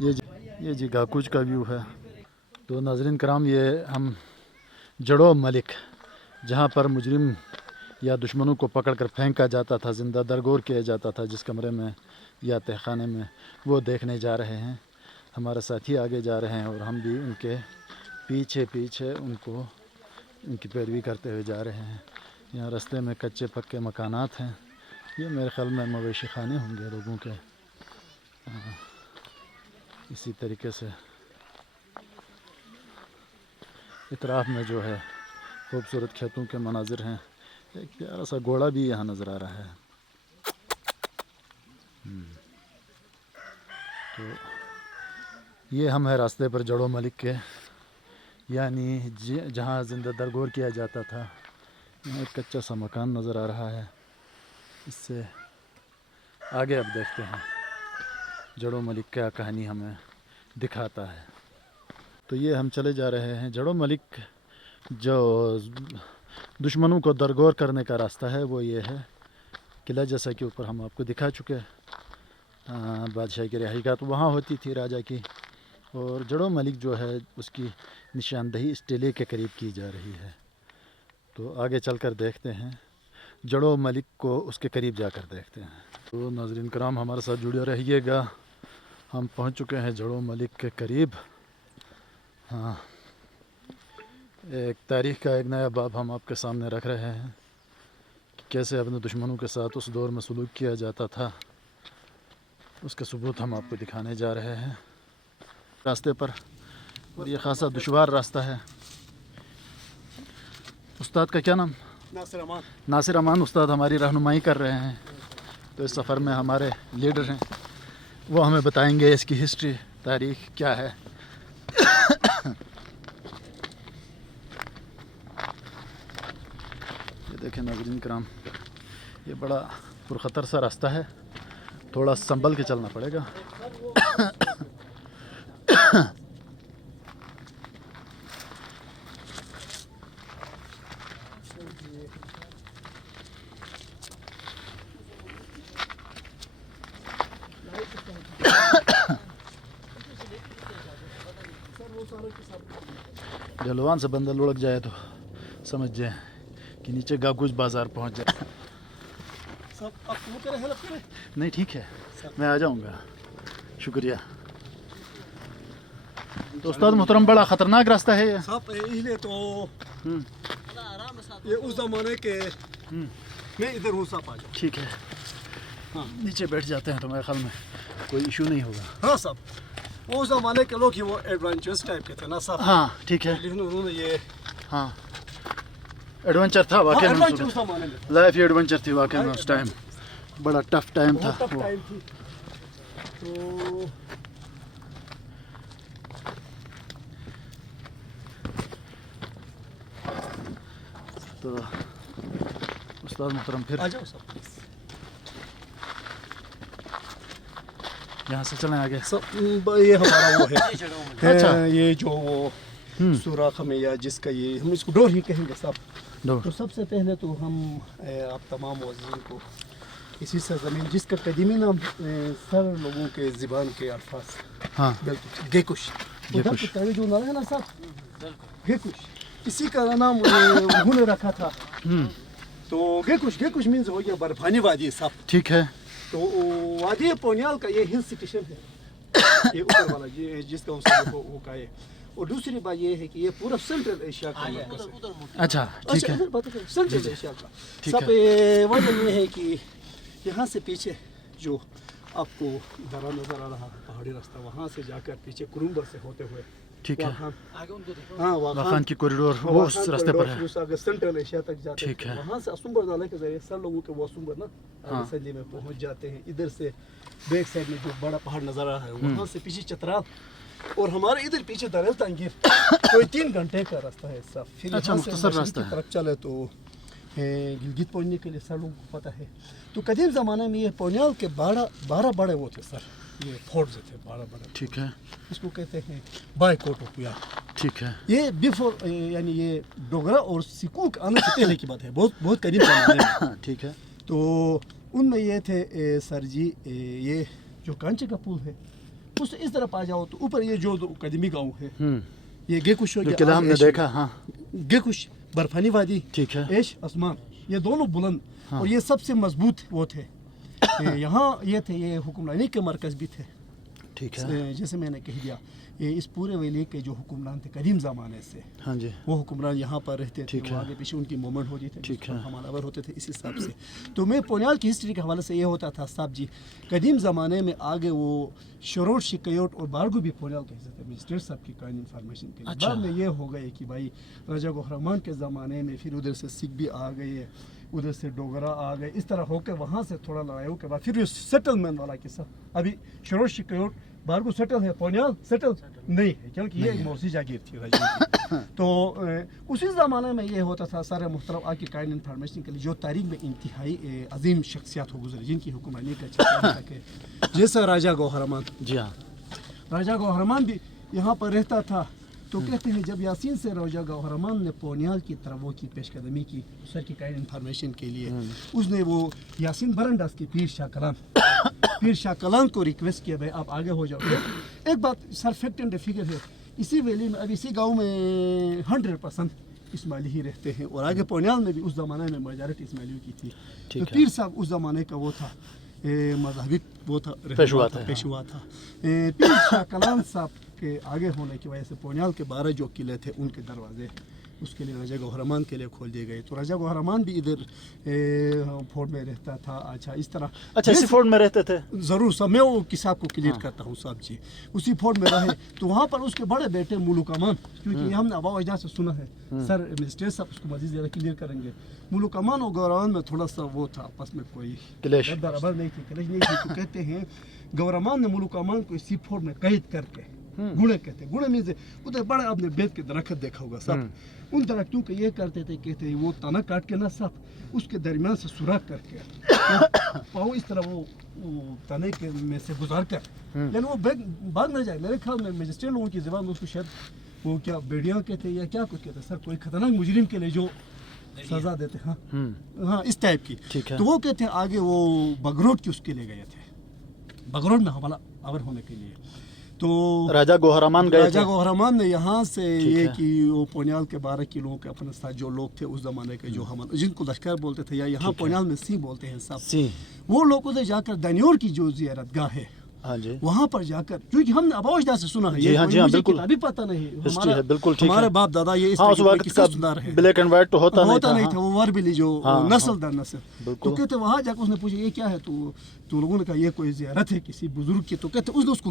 یہ جی گاکوچ کا ویو ہے. تو ناظرین کرام یہ ہم جڑو ملک جہاں پر مجرم یا دشمنوں کو پکڑ کر پھینکا جاتا تھا, زندہ درگور کیا جاتا تھا جس کمرے میں یا تہہ خانے میں, وہ دیکھنے جا رہے ہیں. ہمارے ساتھی آگے جا رہے ہیں اور ہم بھی ان کے پیچھے پیچھے ان کی پیروی کرتے ہوئے جا رہے ہیں. یہاں رستے میں کچے پکے مکانات ہیں. یہ میرے خیال میں مویشی خانے ہوں گے لوگوں کے. اسی طریقے سے اطراف میں جو ہے خوبصورت کھیتوں کے مناظر ہیں. ایک پیارا سا گھوڑا بھی یہاں نظر آ رہا ہے. تو یہ ہم ہیں راستے پر جڑو ملک کے, یعنی جہاں زندہ درگور کیا جاتا تھا. یہاں ایک کچا سا مکان نظر آ رہا ہے. اس سے آگے اب دیکھتے ہیں جڑو ملک کیا کہانی ہمیں دکھاتا ہے. تو یہ ہم چلے جا رہے ہیں جڑو ملک. جو دشمنوں کو درگور کرنے کا راستہ ہے وہ یہ ہے. قلعہ جیسا کہ اوپر ہم آپ کو دکھا چکے. بادشاہ کی رہائیگاہ تو وہاں ہوتی تھی راجا کی, اور جڑو ملک جو ہے اس کی نشاندہی اس ٹیلے کے قریب کی جا رہی ہے. تو آگے چل کر دیکھتے ہیں جڑو ملک کو, اس کے قریب جا کر دیکھتے ہیں. تو ناظرین کرام ہمارے ساتھ جڑے رہیے گا. ہم پہنچ چکے ہیں جڑو ملک کے قریب. ایک تاریخ کا ایک نیا باب ہم آپ کے سامنے رکھ رہے ہیں کہ کیسے اپنے دشمنوں کے ساتھ اس دور میں سلوک کیا جاتا تھا. اس کے ثبوت ہم آپ کو دکھانے جا رہے ہیں راستے پر. اور یہ خاصا دشوار راستہ ہے. استاد کا کیا نام؟ ناصر امان. ناصر امان استاد ہماری رہنمائی کر رہے ہیں. تو اس سفر میں ہمارے لیڈر ہیں, وہ ہمیں بتائیں گے اس کی ہسٹری, تاریخ کیا ہے. یہ دیکھیں ناظرین کرام, یہ بڑا پرخطر سا راستہ ہے. تھوڑا سنبھل کے چلنا پڑے گا. جلوان سے بندہ لڑک جائے تو سمجھ جائیں کہ نیچے گاگوج بازار پہنچ جائے. نہیں ٹھیک ہے, میں آ جاؤں گا. شکریہ. تو استاد محترم بڑا خطرناک راستہ ہے یہ. صاحب یہ تو یہ اس زمانے کے میں ادھر ہوں صاحب. آ جاؤ. ٹھیک ہے, نیچے بیٹھ جاتے ہیں تو میرے خیال میں کوئی ایشو نہیں ہوگا. ہاں صاحب, وہ زمانے کے لوگ ہی وہ ایڈونچرس ٹائپ کے تھے نا صاحب. ہاں ٹھیک ہے. لیکن انہوں نے یہ ایڈونچر تھا واقعی میں. ایڈونچر اس زمانے میں لائف ایڈونچر تھی واقعی میں. اس ٹائم بڑا ٹف ٹائم تھا. ٹف ٹائم تھی. تو استاد محترم پھر آ جاؤ صاحب. یہاں سے چلیں آگے. یہ ہمارا وہ ہے, یہ جو وہ سوراخ میں یا جس کا یہ ہم اس کو ڈور ہی کہیں گے صاحب. تو سب سے پہلے تو ہم آپ تمام معززین کو اسی سرزمین جس کا قدیمی نام سر لوگوں کے زبان کے الفاظ گیکوش, جو نام ہے نا صاحب گیکوش, اسی کا نام انہوں نے رکھا تھا. تو گیکوش مینز ہو گیا برفانی وادی صاحب. ٹھیک ہے. تو وادی پونیال کا یہ ہل سٹیشن ہے, یہ اوپر والا جس کا وہ کا ہے. اور دوسری بات یہ ہے کہ یہ پورا سینٹرل ایشیا کا ہے. اچھا ٹھیک ہے. سینٹرل ایشیا کا سب وجہ یہ ہے کہ یہاں سے پیچھے جو آپ کو درا نظر آ رہا پہاڑی راستہ, وہاں سے جا کر پیچھے کرمبر سے ہوتے ہوئے ٹھیک ہے. ہاں واخان کی کوریڈور وہ اس راستے پر ہے. اگر سینٹرل ایشیا تک جاتے ہیں وہاں سے اسمبر نالے کے ذریعے سر لوگوں کے وہ اسمبر نا سنجی میں پہنچ جاتے ہیں. ادھر سے بیک سائڈ میں جو بڑا پہاڑ نظر آ رہا ہے وہاں سے پیچھے چترال, اور ہمارے ادھر پیچھے دریل تنگیر, کوئی 3 گھنٹے کا راستہ ہے صاحب. پھر اچھا مختصر راستہ ہے. طرف چلے تو گلگت پہنچنے کے لیے سر لوگوں کو پتہ ہے. تو قدیم زمانے میں یہ پونیال کے 12 بڑے وہ تھے سر, یہ فورٹس تھے 12 بڑے. ٹھیک ہے. اس کو کہتے ہیں بائی کوٹ آف پویا. ٹھیک ہے. یہ بیفور یعنی یہ ڈوگرا اور سکھوں کے آنے سے پہلے کی بات ہے, بہت قدیم زمانے میں. ٹھیک ہے. تو ان میں یہ تھے سر جی, یہ جو کانچے کا پل ہے اس اس طرف آ جاؤ تو اوپر یہ جو قدیمی گاؤں ہے یہ گیکوش ہو جو گیا، قلعہ ہم نے دیکھا، ہاں گیکوش برفانی وادی، ٹھیک ہے، ایش آسمان، یہ دونوں بلند اور یہ سب سے مضبوط وہ تھے یہاں یہ تھے، یہ حکمرانی کے مرکز بھی تھے، ٹھیک ہے، جیسے میں نے کہہ دیا یہ اس پورے ویلے کے جو حکمران تھے قدیم زمانے سے، ہاں جی، وہ حکمران یہاں پر رہتے تھے، ٹھیک وہ ہے، آگے پیچھے ان کی موومنٹ ہوتی تھی، ٹھیک ہے، حملہ آور ہوتے تھے اس حساب سے۔ تو میں پونیال کی ہسٹری کے حوالے سے یہ ہوتا تھا صاحب جی، قدیم زمانے میں آگے وہ شروٹ شکیوٹ اور بارگو بھی پونیال کے حصے تھے، مسٹر صاحب کی کائن انفارمیشن کے لیے۔ اچھا، بعد میں یہ ہو گئے کہ بھائی راجہ گوہرمان کے زمانے میں پھر ادھر سے سکھ بھی آ گئے، ادھر سے ڈوگرا آ گئے، اس طرح ہو کے وہاں سے تھوڑا لڑائیوں کے بعد پھر یہ سیٹلمنٹ والا قصہ، ابھی شروٹ شکیوٹ بارگو سیٹل ہے، پونیال سیٹل نہیں ہے، کیونکہ یہ ایک موسی جاگیر تھی راجہ کی۔ تو اسی زمانے میں یہ ہوتا تھا سارے محترم آپ کی کائنڈ انفارمیشن کے لیے، جو تاریخ میں انتہائی عظیم شخصیات ہو گزری جن کی حکمرانی کا چکر تھا، جیسا راجہ گوہرمان، جی ہاں، راجہ گوہرمان بھی یہاں پر رہتا تھا۔ تو کہتے ہیں جب یاسین سے راجہ گوہرمان نے پونیال کی طرف وہ کی پیش قدمی کی سر کی کائنڈ انفارمیشن کے لیے، اس نے وہ یاسین برنڈاس کی پیر شاہ کلان کو ریکویسٹ کیا بھائی آپ آگے ہو جاؤ۔ ایک بات سر فیکٹ اینڈ فگر ہے، اسی ویلی میں اب اسی گاؤں میں 100% اسماعیلی ہی رہتے ہیں، اور آگے پونیال میں بھی اس زمانے میں میجارٹی اسماعیلیوں کی تھی۔ تو پیر صاحب اس زمانے کا وہ تھا مذہبی، وہ تھا پیشوا تھا۔ پیر شاہ کلان صاحب کے آگے ہونے کی وجہ سے پونیال کے 12 جو قلعے تھے ان کے دروازے اس کے لیے راجہ گوہرمان کے لیے کھول دیے گئے۔ تو راجہ گوہرمان بھی ادھر فورٹ میں رہتا تھا۔ اچھا اس طرح، اچھا اسی فورٹ میں رہتے تھے؟ ضرور صاحب، میں وہ کساب کو کلیئر کرتا ہوں صاحب جی، اسی فورٹ میں رہے۔ تو وہاں پر اس کے بڑے بیٹے ملوک امان، کیونکہ یہ ہم نے آبا و اجداد سے سنا ہے، سر مسٹر صاحب اس کو مزید زیادہ کلیئر کریں گے۔ ملوک امان اور گوہرمان میں تھوڑا سا وہ تھا، آپس میں کوئی کلیش نہیں تھی۔ تو کہتے ہیں گوہرمان نے ملوک امان کو اسی فورٹ میں قید کر کے، گڑے کہتے ہیں، گڑے مینز ادھر بڑے آپ نے بیت کے درخت دیکھا ہوگا صاحب، ان درختوں کے یہ کرتے تھے، کہتے ہیں وہ تنا کاٹ کے نا صاحب اس کے درمیان سے سوراخ کر کے پاؤں اس طرح وہ تنے کے میں سے گزار کر، یعنی وہ بھاگ نہ جائے۔ میرے خیال میں میجسٹریٹ لوگوں کی زبان میں اس کو شاید وہ کیا بیڑیاں کہتے ہیں یا کیا کچھ کہتے ہیں سر، کوئی خطرناک مجرم کے لیے جو سزا دیتے ہیں، ہاں اس ٹائپ کی۔ تو وہ کہتے ہیں آگے وہ بگروٹ کی اس کے لیے گئے تھے، بگروٹ میں حملہ آور ہونے کے لیے۔ تو راجہ گوہرمان گئے، راجہ گوہرمان نے یہاں سے یہ کہ وہ پونیال کے 12 کلو کے اپنے ساتھ جو لوگ تھے اس زمانے کے، جو ہم جن کو لشکر بولتے تھے یا یہاں پونیال میں سی بولتے ہیں صاحب، وہ لوگ ادھر جا کر دانیور کی جو زیارت گاہ ہے وہاں پر جا کر، کیونکہ ہم نے آبا و اجداد سے سنا ہے، یہ مجھے کتابی پتہ نہیں، ہمارے باپ دادا یہ اس طرح سندار ہے، بلیک اینڈ وائٹ تو ہوتا نہیں تھا، وہ وربلی جو نسل در نسل۔ تو کہتے وہاں جا کر اس نے پوچھا یہ کیا ہے، تو لوگوں نے کہا یہ کوئی زیارت ہے کسی بزرگ کی۔ تو کہتے اس نے اس کو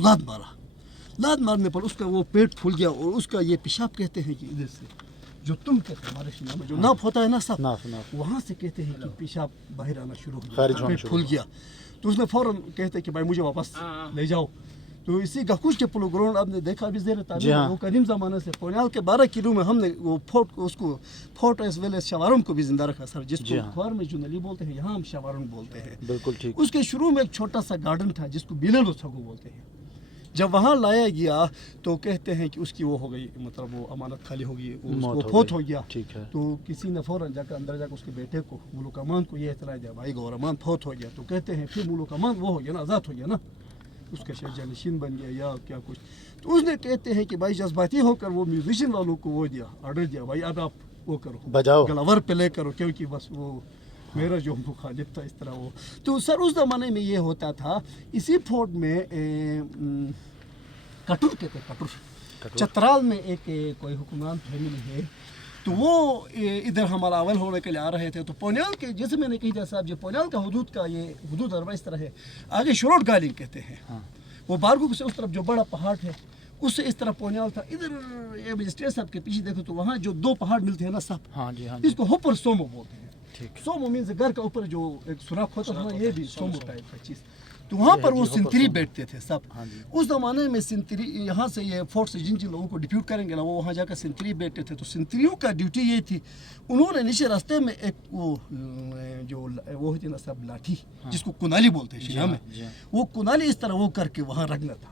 لات مارنے پر اس کا وہ پیٹ پھول گیا، اور اس کا یہ پیشاب کہتے ہیں کہ ادھر سے جو تم کہتے ہیں ہمارے شینا میں جو ناف ہوتا ہے نا صاحب، وہاں سے کہتے ہیں کہ پیشاب باہر آنا شروع ہو گیا، پیٹ پھول گیا۔ تو اس نے فوراً کہتے کہ بھائی مجھے واپس لے جاؤ۔ تو اسی گکوش کے پلو گراؤنڈ آپ نے دیکھا بھی زیر تعمیر، وہ قدیم زمانے سے پونیال کے 12 کلو میں ہم نے وہ فورٹ ایز ویل ایز شاورن کو بھی زندہ رکھا سر، جس کو کھوار میں جنلی بولتے ہیں، یہاں ہم شاورن بولتے ہیں۔ بالکل ٹھیک۔ اس کے شروع میں ایک چھوٹا سا گارڈن تھا جس کو بیلن روسگو بولتے ہیں۔ جب وہاں لایا گیا تو کہتے ہیں کہ اس کی وہ ہو گئی، مطلب وہ امانت خالی ہو گئی، وہ فوت ہو گیا۔ تو کسی نے فوراً جا کر اندر جا کر اس کے بیٹے کو ملوک امان کو یہ اطلاع دیا بھائی گوہرمان فوت ہو گیا۔ تو کہتے ہیں پھر ملوک امان وہ ہو گیا نا، آزاد ہو گیا نا، اس کا شہر جانشین بن گیا یا کیا کچھ۔ تو اس نے کہتے ہیں کہ بھائی جذباتی ہو کر وہ میوزیشین والوں کو وہ دیا، آرڈر دیا بھائی اب آپ وہ کرو، بجاؤ، گلاور پلے کرو، کیونکہ بس وہ میرا جو مخالف تھا اس طرح وہ۔ تو سر اس زمانے میں یہ ہوتا تھا، اسی فورٹ میں کٹور کہتے ہیں، کٹور چترال میں ایک کوئی حکمران فیملی ہے، تو وہ ادھر حملہ آور ہونے کے لیے آ رہے تھے۔ تو پونیال کے جیسے میں نے کہا تھا صاحب، جو پونیال کا حدود کا یہ حدود اربا اس طرح ہے، آگے شروٹ گالنگ کہتے ہیں، وہ بارگو سے اس طرف جو بڑا پہاڑ ہے اس سے اس طرح پونیال تھا۔ ادھر یہ مجسٹریٹ صاحب کے پیچھے دیکھو تو وہاں جو 2 پہاڑ ملتے ہیں نا صاحب، اس کو ہوپر سومو بولتے ہیں۔ سومو مینز گھر کا اوپر جو ایک سوراخ ہوتا ہے نا، یہ بھی سومو ٹائپ کا چیز۔ تو وہاں پر وہ سنتری بیٹھتے تھے سب اس زمانے میں۔ سنتری یہاں سے یہ فورٹ سے جن لوگوں کو ڈپیوٹ کریں گے نا، وہ وہاں جا کر سنتری بیٹھتے تھے۔ تو سنتریوں کا ڈیوٹی یہ تھی، انہوں نے نیچے راستے میں ایک وہ جو وہ ہوتی ہے نا سب لاٹھی، جس کو کنالی بولتے ہیں شیعہ میں، وہ کنالی اس طرح وہ کر کے وہاں رکھنا تھا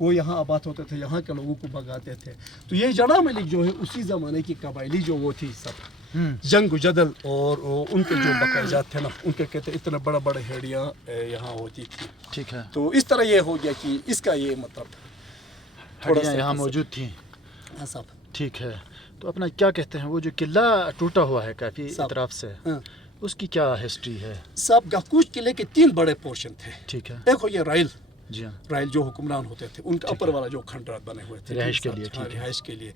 وہ یہاں آباد ہوتے تھے, یہاں کے لوگوں کو بھگاتے تھے. تو یہ جڑا ملک جو ہے اسی زمانے کی قبائلی جو وہ تھی سب جنگ و جدل, اور ان کے جو بقایات تھے نا ان کے کہتے اتنے بڑے بڑے ہیڑیاں یہاں ہوتی تھی. ٹھیک ہے, تو اس طرح یہ ہو گیا کہ اس کا یہ مطلب تھوڑا سا یہاں موجود تھیں. صاحب ٹھیک ہے, تو اپنا کیا کہتے ہیں وہ جو قلعہ ٹوٹا ہوا ہے کافی اطراف سے, اس کی کیا ہسٹری ہے؟ صاحب گاکوچ قلعے کے 3 بڑے پورشن تھے. ٹھیک ہے, ایک ہو یہ رائل, جی ہاں, رائل جو حکمران ہوتے تھے ان کا اوپر والا جو کھنڈرات بنے ہوئے تھے رہائش کے لیے. رہائش کے لیے.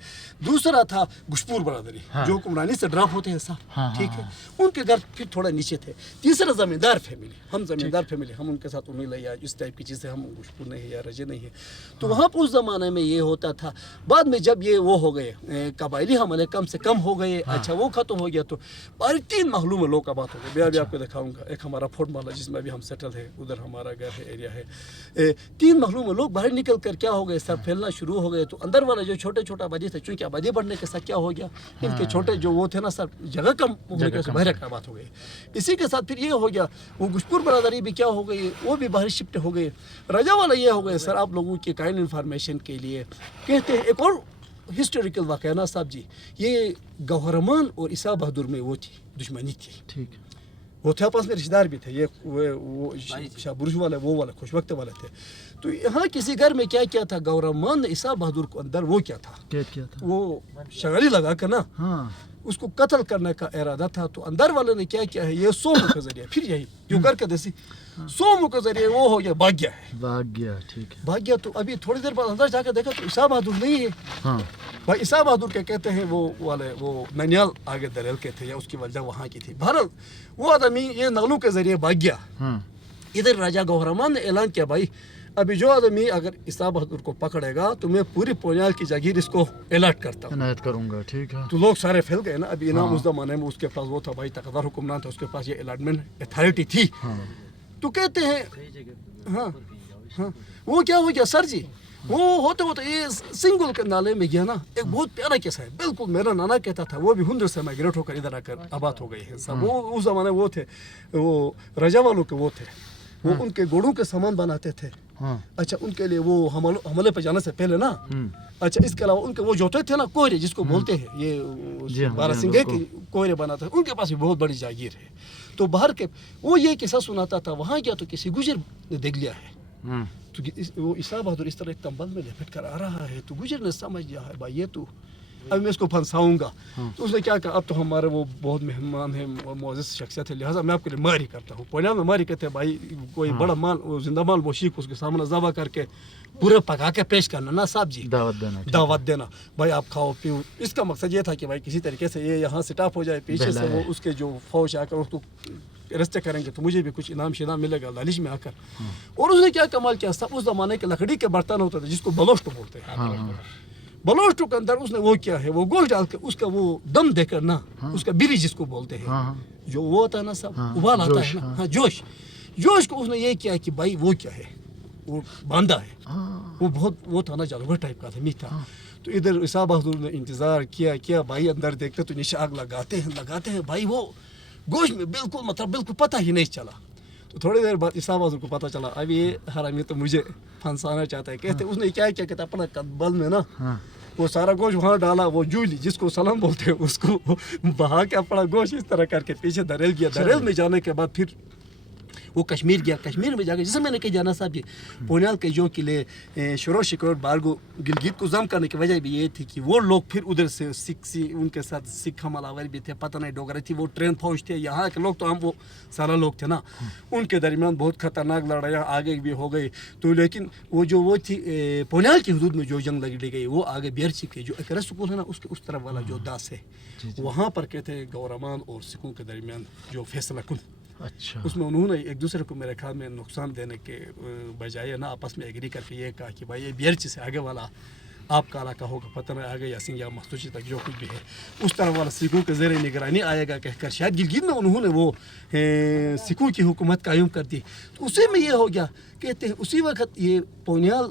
دوسرا تھا گشپور برادری جو حکمرانی سے ڈراپ ہوتے ہیں صاحب, ٹھیک ہے, ان کے گھر پھر تھوڑا نیچے تھے. تیسرا زمیندار فیملی, ہم زمیندار فیملی, ہم ان کے ساتھ انہیں لیا اس ٹائپ کی چیزیں, ہم گشپور نہیں ہے یا رجے نہیں ہے. تو وہاں پہ اس زمانے میں یہ ہوتا تھا. بعد میں جب یہ وہ ہو گئے قبائلی حملے کم سے کم ہو گئے, اچھا وہ ختم ہو گیا, تو 3 محلوں میں لوگ آباد ہو گئے. میں ابھی آپ کو دکھاؤں گا. ایک ہمارا فورٹ محلہ جس میں ابھی ہم سیٹل ہے, ادھر ہمارا گھر ہے, ایریا ہے. 3 محلوں میں لوگ باہر نکل کر کیا ہو گئے, سب پھیلنا شروع ہو گئے. تو اندر والا جو چھوٹے چھوٹا آبادی تھا, چونکہ آبادی بڑھنے کے ساتھ کیا ہو گیا, ان کے چھوٹے جو وہ تھے نا سر, جگہ کم ہونے کے باہر کا بات ہو گئی. اسی کے ساتھ پھر یہ ہو گیا وہ گشپور برادری بھی کیا ہو گئی, وہ بھی باہر شفٹ ہو گئے. رجا والا یہ ہو گئے سر, آپ لوگوں کے کائنڈ انفارمیشن کے لیے کہتے ہیں ایک اور ہسٹوریکل واقعہ نا صاحب جی, یہ گوہرمان اور عیسیٰ بہادر میں وہ تھی دشمنی تھی. ٹھیک, وہ تھے آپس میں رشتہ دار بھی تھے, یہ وہ شاہ برج والے وہ والے خوش وقت والے تھے. تو یہاں کسی گھر میں کیا کیا تھا, گوہرمان نے عیسیٰ بہادر کو اندر وہ کیا تھا, وہ شغلی لگا کر نا اس کو قتل کرنے کا ارادہ تھا. تو اندر والے نے کیا کیا ہے, یہ سومو کے ذریعے, پھر یہی جو گھر کا دیسی سومو کے ذریعے وہ ہو گیا, بھاگ گیا ہے, ٹھیک ہے, بھاگ گیا. تو ابھی تھوڑی دیر بعد اندر جا کے دیکھا تو عیسیٰ بہادر نہیں ہے. بھائی عیسیٰ بہادر کے کہتے ہیں وہ والے وہ ننیال آگے دریل کے تھے, یا اس کی وجہ وہاں کی تھی. بہرحال وہ آدمی یہ نغلوں کے ذریعے بھاگ گیا. ادھر راجا گوہرمان نے اعلان کیا, بھائی ابھی جو آدمی اگر عیسیٰ بہادر کو پکڑے گا تو میں پوری پونیال کی جاگیر اس کو الاٹ کرتا ہوں, عنایت کروں گا. ٹھیک ہے, تو لوگ سارے پھیل گئے نا. ابھی انعام اس زمانے میں اس کے پاس وہ تھا بھائی تقدر حکمران تھا, اس کے پاس یہ الاٹمنٹ اتھارٹی تھی. تو کہتے ہیں وہ کیا ہو گیا سر جی, وہ ہوتے ہوتے یہ سنگل کے نالے میں گیا نا. ایک بہت پیارا قصہ ہے, بالکل میرا نانا کہتا تھا, وہ بھی ہندر سے مائگریٹ ہو کر ادھر آ کر آباد ہو گئے ہیں سب. وہ اس زمانے وہ تھے, وہ رجا والوں کے وہ تھے, وہ ان کے گھوڑوں کے سامان بناتے تھے. اچھا ان کے لیے وہ حملے پہ جانے سے پہلے نا, اچھا اس کے علاوہ ان کے وہ جوتے تھے نا کوئرے جس کو بولتے ہیں, یہ بارہ سنگے کے کوئرے بناتے ہیں, ان کے پاس بھی بہت بڑی جاگیر ہے. تو باہر کے وہ یہ قصہ سناتا تھا, وہاں گیا تو کسی گجر نے دیکھ لیا ہے. تو وہ عیسیٰ بہادر اس طرح ایک تمبل میں لپٹ کر آ رہا ہے. تو گجر نے سمجھ لیا ہے بھائی یہ تو اب میں اس کو پھنساؤں گا. تو اس نے کیا کہا, اب تو ہمارے وہ بہت مہمان ہیں, معزز شخصیت ہے, لہٰذا میں آپ کے لیے ماری کرتا ہوں. پونیال میں ماری کہتے ہیں بھائی کوئی بڑا مال زندہ مال موشی کو اس کے سامنے ذبح کر کے پورے پکا کے پیش کرنا نا صاحب جی, دعوت دینا. بھائی آپ کھاؤ پیو. اس کا مقصد یہ تھا کہ بھائی کسی طریقے سے یہ یہاں سٹاپ ہو جائے, پیچھے سے وہ اس کے جو فوج آ کر اس کو رستے کریں گے تو مجھے بھی کچھ انعام شنام ملے گا لالچ میں آ کر. اور اس نے کیا کمال کیا صاحب, اس زمانے کے لکڑی کے برتن ہوتے تھے جس کو بلوشٹو بولتے ہیں. بلوشٹو کے اندر اس نے وہ کیا ہے, وہ گول ڈال کے اس کا وہ دم دے کر نا, اس کا بری جس کو بولتے ہیں, جو وہ ہوتا ہے نا صاحب, ابال آتا ہے نا, جوش کو اس نے یہ کیا کہ بھائی وہ کیا ہے, وہ باندھا ہے. وہ بہت وہ تھا نا جانور ٹائپ کا تھا, میٹھا. تو ادھر عیسیٰ بہادر نے انتظار کیا بھائی اندر دیکھتے تو نیچے آگ لگاتے ہیں بھائی, وہ گوشت میں بالکل پتہ ہی نہیں چلا. تو تھوڑی دیر بعد عیسیٰ بہادر کو پتہ چلا اب یہ حرامی تو مجھے پھنسانا چاہتا ہے. کہتے اس نے کیا کہتا اپنا کدبل میں نا وہ سارا گوشت وہاں ڈالا, وہ جولی جس کو سلام بولتے ہیں اس کو بہا کے اپنا گوشت اس طرح کر کے پیچھے دریل گیا. دریل میں جانے کے بعد پھر وہ کشمیر گیا. کشمیر میں جا کے جیسے میں نے کہا جانا صاحب جی, پونیال کے جو قلعے شروع شکور بارگو گلگت کو ضم کرنے کی وجہ بھی یہ تھی کہ وہ لوگ پھر ادھر سے ان کے ساتھ سکھ حملہ آور بھی تھے, پتہ نہیں ڈوگرے تھی, وہ ٹرین فوج تھے. یہاں کے لوگ تو ہم وہ سارا لوگ تھے نا, ان کے درمیان بہت خطرناک لڑائیاں آگے بھی ہو گئی. تو لیکن وہ تھی پونیال کی حدود میں جو جنگ لڑی گئی وہ آگے بیرچی کے جو ایک سکول ہے نا اس کے اس طرف والا جو داس ہے, وہاں پر کہتے ہیں گوہرمان اور سکھوں کے درمیان جو فیصلہ کن. اچھا, اس میں انہوں نے ایک دوسرے کو میرے خیال میں نقصان دینے کے بجائے نا آپس میں ایگری کر کے یہ کہا کہ بھائی یہ بیرچ سے آگے والا آپ کا علاقہ ہوگا, پتہ نہیں آگے یا سنگھ یا مختوچی تک جو کچھ بھی ہے اس طرح والا سکھوں کے زیر نگرانی آئے گا کہہ کر شاید گلگت میں انہوں نے وہ سکھوں کی حکومت قائم کر دی. تو اسی میں یہ ہو گیا, کہتے ہیں اسی وقت یہ پونیال